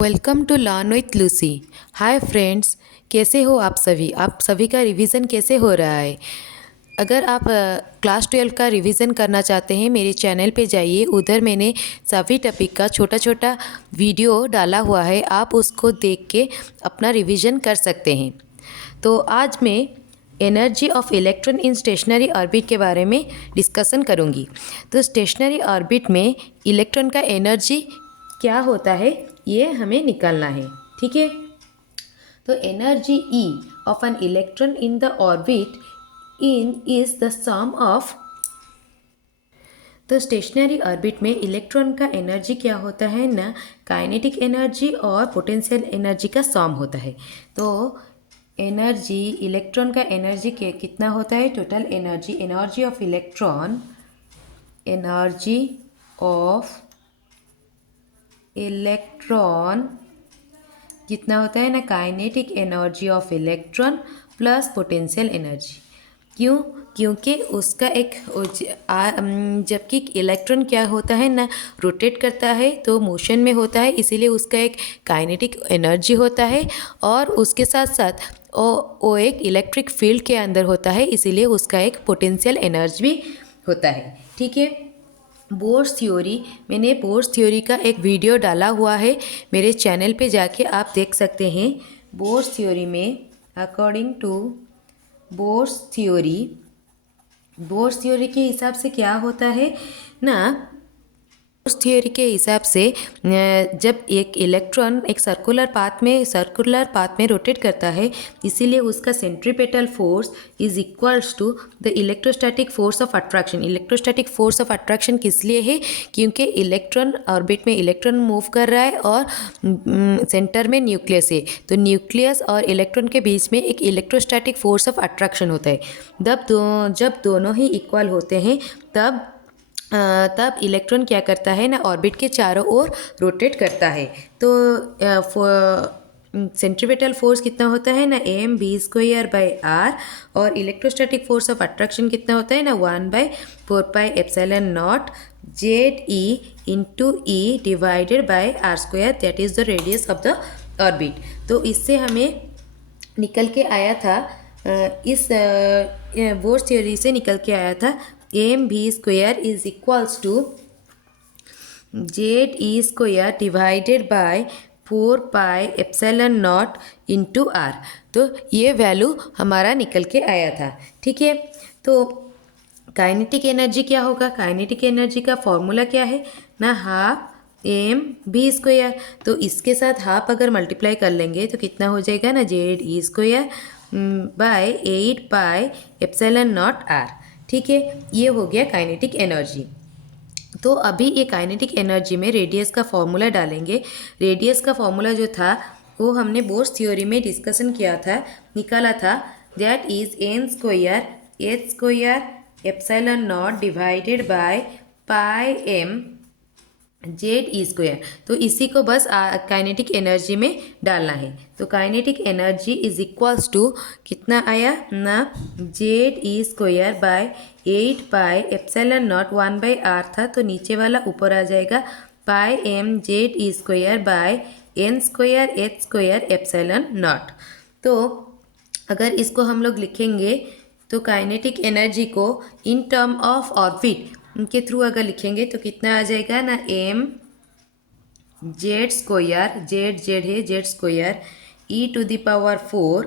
Welcome to learn with Lucy. Hi friends, कैसे हो आप सभी? आप सभी का रिवीजन कैसे हो रहा है? अगर आप क्लास 12 का रिवीजन करना चाहते हैं, मेरे चैनल पे जाइए। उधर मैंने सभी टॉपिक का छोटा छोटा वीडियो डाला हुआ है, आप उसको देख के अपना रिवीजन कर सकते हैं। तो आज मैं energy of electron in stationery orbit के बारे में डिस्कशन करूंगी। तो स्टेशनरी ऑर्बिट में इलेक्ट्रॉन का एनर्जी क्या होता है, ये हमें निकालना है। ठीक है, तो energy E of an electron in the orbit in is the sum of. तो स्टेशनरी ऑर्बिट में इलेक्ट्रॉन का एनर्जी क्या होता है ना, काइनेटिक एनर्जी और पोटेंशियल एनर्जी का सम होता है। तो एनर्जी, इलेक्ट्रॉन का एनर्जी के कितना होता है, total energy, energy of electron, energy of electron कितना होता है ना, kinetic energy of electron plus potential energy. क्यों? क्योंकि उसका एक जबकि इलेक्ट्रॉन क्या होता है ना, रोटेट करता है तो मोशन में होता है, इसीलिए उसका एक काइनेटिक एनर्जी होता है। और उसके साथ साथ वो एक इलेक्ट्रिक फील्ड के अंदर होता है, इसीलिए उसका एक पोटेंशियल एनर्जी भी होता है। ठीक है, बोर्स थ्योरी, मैंने बोर्स थ्योरी का एक वीडियो डाला हुआ है, मेरे चैनल पे जाके आप देख सकते हैं। बोर्स थ्योरी में according to Bohr's theory, Bohr's theory के हिसाब से क्या होता है ना, बोर्स थ्योरी के हिसाब से जब एक इलेक्ट्रॉन एक सर्कुलर पाथ में रोटेट करता है, इसीलिए उसका centripetal force is equals to the electrostatic force of attraction. Electrostatic force of attraction किस लिए है? क्योंकि इलेक्ट्रॉन ऑर्बिट में इलेक्ट्रॉन मूव कर रहा है और सेंटर में न्यूक्लियस है, तो न्यूक्लियस और इलेक्ट्रॉन के बीच में एक इलेक्ट्रोस्टैटिक फोर्स ऑफ अट्रैक्शन होता है। जब दोनों ही इक्वल होते हैं, तब इलेक्ट्रॉन क्या करता है ना, ऑर्बिट के चारों ओर रोटेट करता है। तो सेंट्रीपेटल फोर्स कितना होता है ना, mv²/r, और इलेक्ट्रोस्टैटिक फोर्स ऑफ अट्रैक्शन कितना होता है ना, 1/4πε0 ZE into E divided by r², that is the radius of the orbit. तो इससे हमें निकल के आया था, इस बोर्स थ्योरी से निकल के आया था, mv² is equals to ZE² divided by 4πε0 into r। तो ये वैल्यू हमारा निकल के आया था। ठीक है, तो काइनेटिक एनर्जी क्या होगा? काइनेटिक एनर्जी का फॉर्मूला क्या है ना, हाफ mv²। तो इसके साथ हाफ अगर मल्टीप्लाई कर लेंगे तो कितना हो जाएगा ना, ZE² बाय 8πε0 r। ठीक है, ये हो गया काइनेटिक एनर्जी। तो अभी ये काइनेटिक एनर्जी में रेडियस का फॉर्मूला डालेंगे। रेडियस का फॉर्मूला जो था वो हमने बोर्स थ्योरी में डिस्कशन किया था, निकाला था, that is n²h²ε0 divided by πm ZE²। तो इसी को बस काइनेटिक एनर्जी में डालना है। तो kinetic energy is equals to कितना आया ना, ZE² बाय 8πε0, 1/r था तो नीचे वाला ऊपर आ जाएगा, πm ZE² बाय n²h²ε0। तो अगर इसको हम लोग लिखेंगे तो काइनेटिक एनर्जी को इन टर्म ऑफ ऑर्बिट के थ्रू अगर लिखेंगे तो कितना आ जाएगा ना, m Z², z है Z² e⁴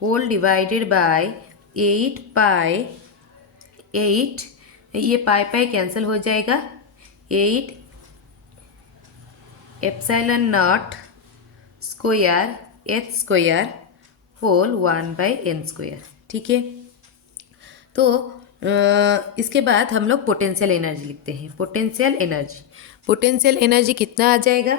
whole divided bye 8 ये पाई कैंसिल हो जाएगा, 8πε0² h² होल 1/n²। ठीक है, तो इसके बाद हम लोग पोटेंशियल एनर्जी लिखते हैं। पोटेंशियल एनर्जी कितना आ जाएगा?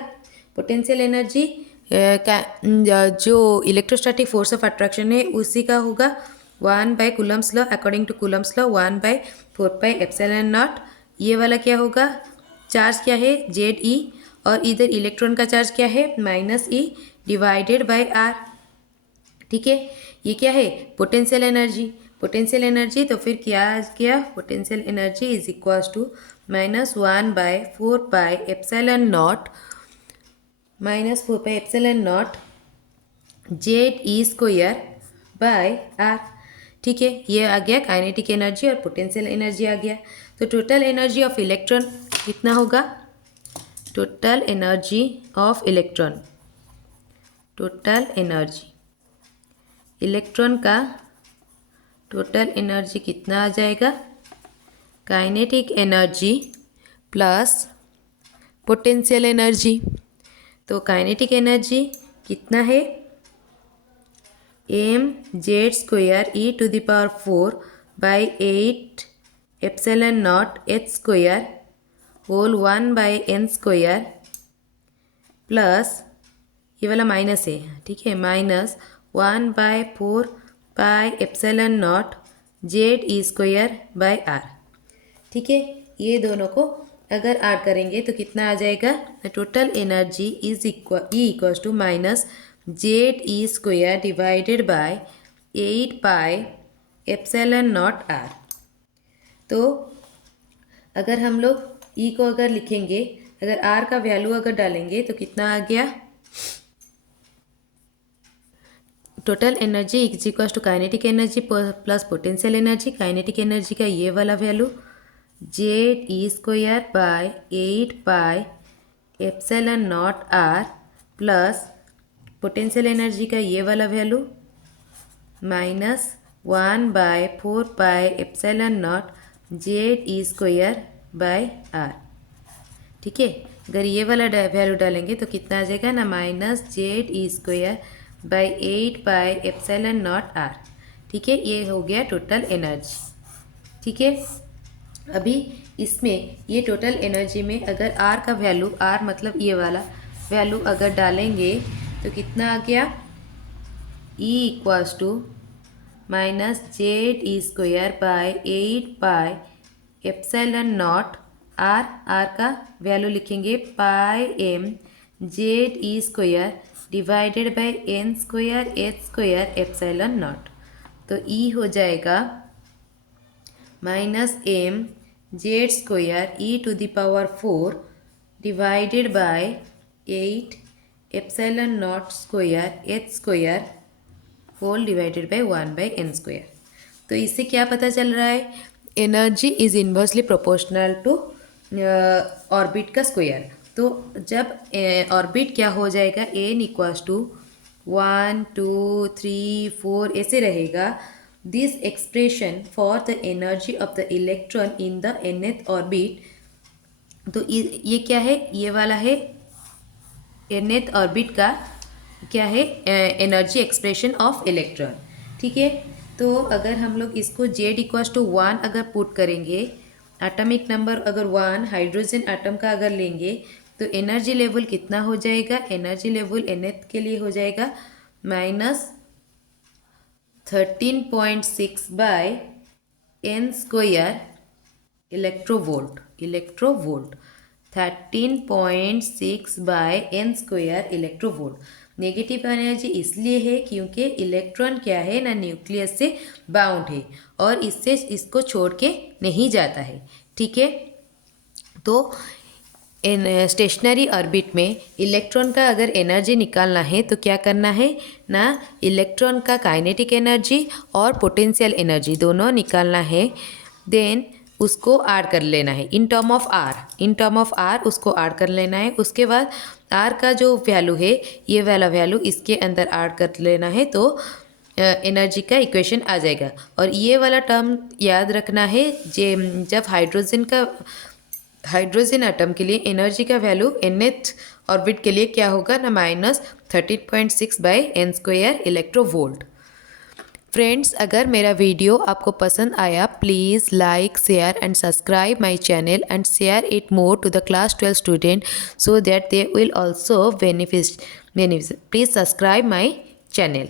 पोटेंशियल एनर्जी जो इलेक्ट्रोस्टैटिक फोर्स ऑफ अट्रैक्शन है उसी का होगा 1/कूलम्ब्स law, according to Coulomb's law 1/4πε0। ये वाला क्या होगा, चार्ज क्या है ZE, और इधर इलेक्ट्रॉन का चार्ज क्या है -e डिवाइडेड बाय r। ठीक है, ये क्या है पोटेंशियल एनर्जी। तो फिर क्या potential energy is equals to -1/4πε0 minus 4πε0 Z E square by R. ठीक है, ये आ गया काइनेटिक एनर्जी और पोटेंशियल एनर्जी आ गया। तो टोटल एनर्जी ऑफ इलेक्ट्रॉन कितना होगा? Total energy of electron, total energy electron का टोटल एनर्जी कितना आ जाएगा? Kinetic energy plus potential energy. तो काइनेटिक एनर्जी कितना है? mZ²e⁴/8ε0h² होल 1/n² प्लस ये वाला माइनस है, ठीक है, माइनस 1/4πε0 ZE²/r। ठीक है, ये दोनों को अगर ऐड करेंगे तो कितना आ जाएगा? Total energy is equal to minus ZE² divided by 8πε0r। तो अगर हम लोग E को अगर लिखेंगे, अगर R का वैल्यू अगर डालेंगे तो कितना आ गया? Total energy is equal to kinetic energy plus potential energy. Kinetic energy का ये वाला value ZE²/8πε0r plus potential energy का ये वाला वैल्यू माइनस 1/4πε0 ZE²/r। ठीक है, अगर ये वाला वैल्यू डालेंगे तो कितना आ जाएगा ना? Minus ZE²/8πε0r। ठीक है, ये हो गया टोटल एनर्जी। ठीक है, अभी इसमें ये टोटल एनर्जी में अगर R का वैल्यू, R मतलब ये वाला वैल्यू अगर डालेंगे तो कितना आ गया? E equals to minus ZE²/8πε0 R का वैल्यू लिखेंगे πm ZE² divided bye n²h² तो E हो जाएगा minus mZ²e⁴ divided by 8ε0² whole divided by 1/n²। तो इससे क्या पता चल रहा है? Energy is inversely proportional to orbit का स्क्वायर। तो जब ऑर्बिट क्या हो जाएगा? n इक्वल्स टू 1 2 3 4 ऐसे रहेगा। This expression for the energy of the electron in the nth orbit. तो ये क्या है? ये वाला है nth ऑर्बिट का क्या है? Energy expression of electron. ठीक है, तो अगर हम लोग इसको Z इक्वल्स टू 1 अगर पुट करेंगे, एटॉमिक नंबर अगर 1 हाइड्रोजन एटम का अगर लेंगे तो एनर्जी लेवल कितना हो जाएगा? एनर्जी लेवल nth के लिए हो जाएगा minus 13.6/n² electronvolt. 13.6/n² electronvolt. Negative energy इसलिए है क्योंकि इलेक्ट्रॉन क्या है ना, न्यूक्लियस से बाउंड है और इससे इसको छोड़ के नहीं जाता है। ठीक है, तो स्टेशनरी ऑर्बिट में इलेक्ट्रॉन का अगर एनर्जी निकालना है तो क्या करना है ना? इलेक्ट्रॉन का काइनेटिक एनर्जी और पोटेंशियल एनर्जी दोनों निकालना है। देन उसको ऐड कर लेना है इन टर्म ऑफ आर उसको ऐड कर लेना है। उसके बाद आर का जो वैल्यू है, ये वाला वैल्यू इसके अंदर ऐड कर लेना है तो एनर्जी का इक्वेशन आ जाएगा। और ये वाला टर्म याद रखना है, जब हाइड्रोजन एटम के लिए एनर्जी का वैल्यू nth ऑर्बिट के लिए क्या होगा ना? Minus 13.6/n² electronvolt. फ्रेंड्स, अगर मेरा वीडियो आपको पसंद आया, please like, share and subscribe my channel and share it more to the class 12 student so that they will also benefit. Please subscribe my channel.